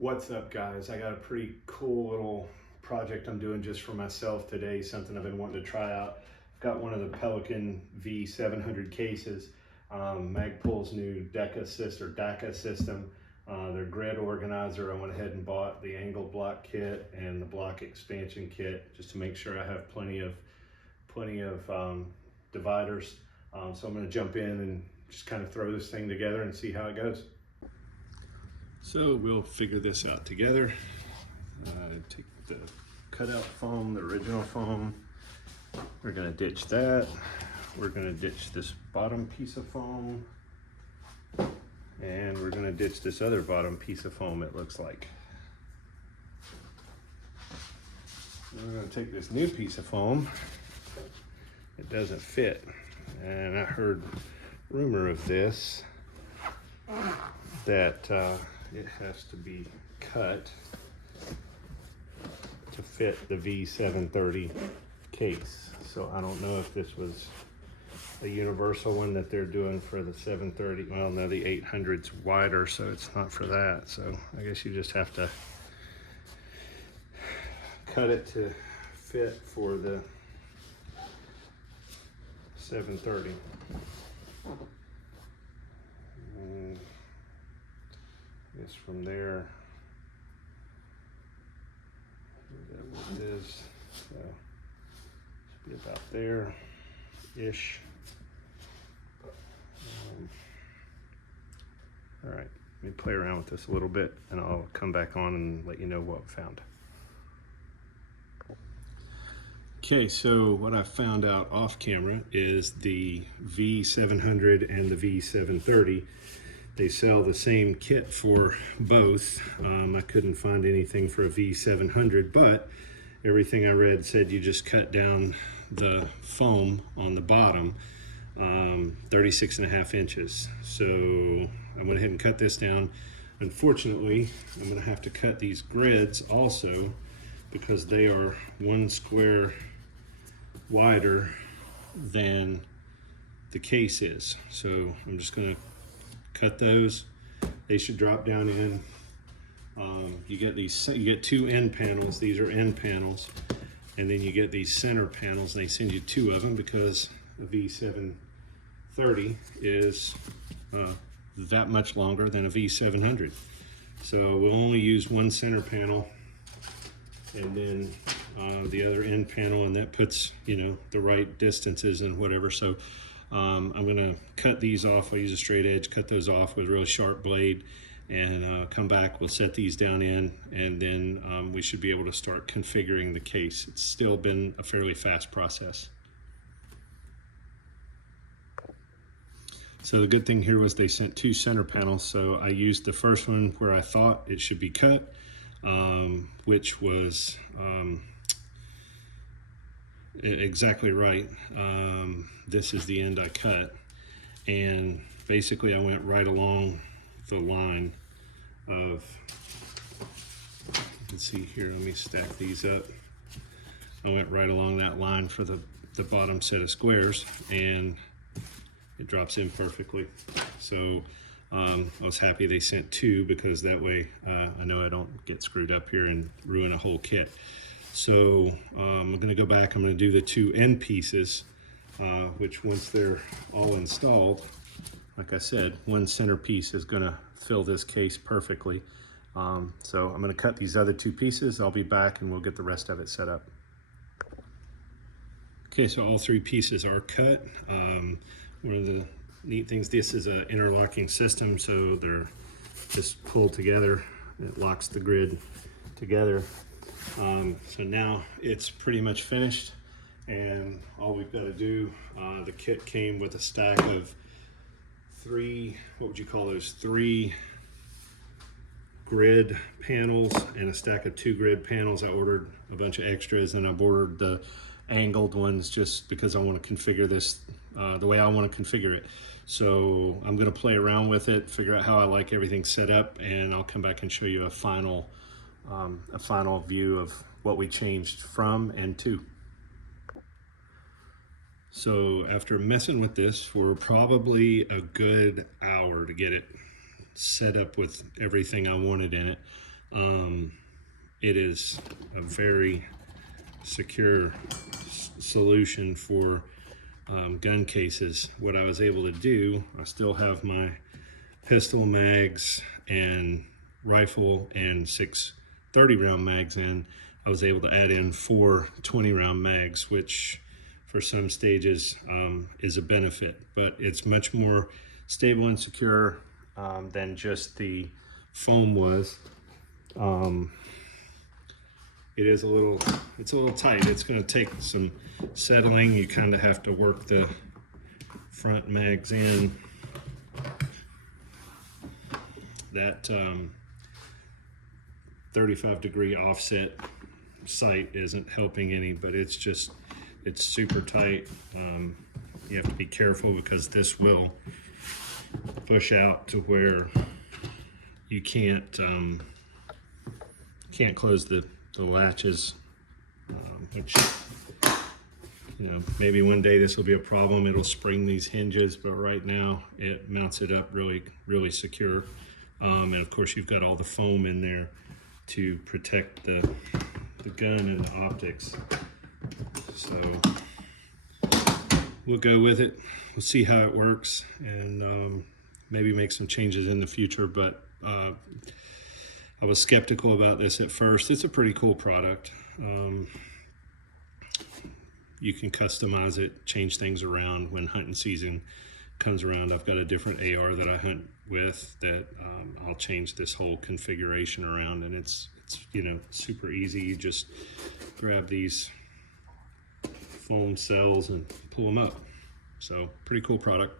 What's up, guys? I got a pretty cool little project I'm doing just for myself today, something I've been wanting to try out. I've got one of the Pelican V700 cases, Magpul's new Daka system. Their grid organizer. I went ahead and bought the angle block kit and the block expansion kit just to make sure I have plenty of dividers. So I'm going to jump in and just kind of throw this thing together and see how it goes. So we'll figure this out together. Take the cutout foam, the original foam. We're gonna ditch that. We're gonna ditch this bottom piece of foam. And we're gonna ditch this other bottom piece of foam, it looks like. We're gonna take this new piece of foam. It doesn't fit. And I heard rumor of this, that it has to be cut to fit the V730 case. So I don't know if this was a universal one that they're doing for the 730. Well, no, the 800's wider, so it's not for that. So I guess you just have to cut it to fit for the 730. I guess from there, it is, so should be about there-ish. All right, let me play around with this a little bit and I'll come back on and let you know what I found. Okay, so what I found out off camera is the V700 and the V730, they sell the same kit for both. I couldn't find anything for a V700, but everything I read said you just cut down the foam on the bottom 36.5 inches. So I went ahead and cut this down. Unfortunately, I'm gonna have to cut these grids also because they are 1 square wider than the case is. So I'm just gonna cut those. They should drop down in. You get 2 end panels. These are end panels, and then you get these center panels, and they send you 2 of them because the V730 is that much longer than a V700. So we'll only use 1 center panel, and then the other end panel, and that puts, you know, the right distances and whatever. So I'm gonna cut these off. I use a straight edge, cut those off with a really sharp blade, and come back, we'll set these down in, and then we should be able to start configuring the case. It's still been a fairly fast process. So the good thing here was they sent 2 center panels, so I used the first one where I thought it should be cut, which was exactly right. This is the end I cut, and basically I went right along the line of, you can see here, let me stack these up. I went right along that line for the bottom set of squares, and it drops in perfectly. So I was happy they sent 2 because that way I know I don't get screwed up here and ruin a whole kit. So I'm gonna go back, I'm gonna do the 2 end pieces, which once they're all installed, like I said, 1 center piece is gonna fill this case perfectly. So I'm gonna cut these other 2 pieces, I'll be back and we'll get the rest of it set up. Okay, so all 3 pieces are cut. One of the neat things, this is an interlocking system, so they're just pulled together. It locks the grid together. So now it's pretty much finished, and all we've got to do, the kit came with a stack of 3, what would you call those, 3 grid panels and a stack of 2 grid panels. I ordered a bunch of extras, and I've ordered the angled ones just because I want to configure this the way I want to configure it. So I'm going to play around with it, figure out how I like everything set up, and I'll come back and show you a final view of what we changed from and to. So after messing with this for probably a good hour to get it set up with everything I wanted in it, It is a very secure solution for gun cases. What I was able to do, I still have my pistol mags and rifle and 6 30-round mags in. I was able to add in 4 20-round mags, which for some stages is a benefit, but it's much more stable and secure than just the foam was. It's a little tight. It's going to take some settling. You kind of have to work the front mags in. That 35-degree offset sight isn't helping any, but it's super tight. You have to be careful because this will push out to where you can't close the latches, which, maybe one day this will be a problem. It'll spring these hinges, but right now it mounts it up really, really secure. And of course you've got all the foam in there to protect the gun and the optics. So we'll go with it. We'll see how it works, and maybe make some changes in the future, but I was skeptical about this at first. It's a pretty cool product. You can customize it, change things around when hunting season comes around. I've got a different AR that I hunt with that I'll change this whole configuration around, and it's super easy. You just grab these foam cells and pull them up. So pretty cool product.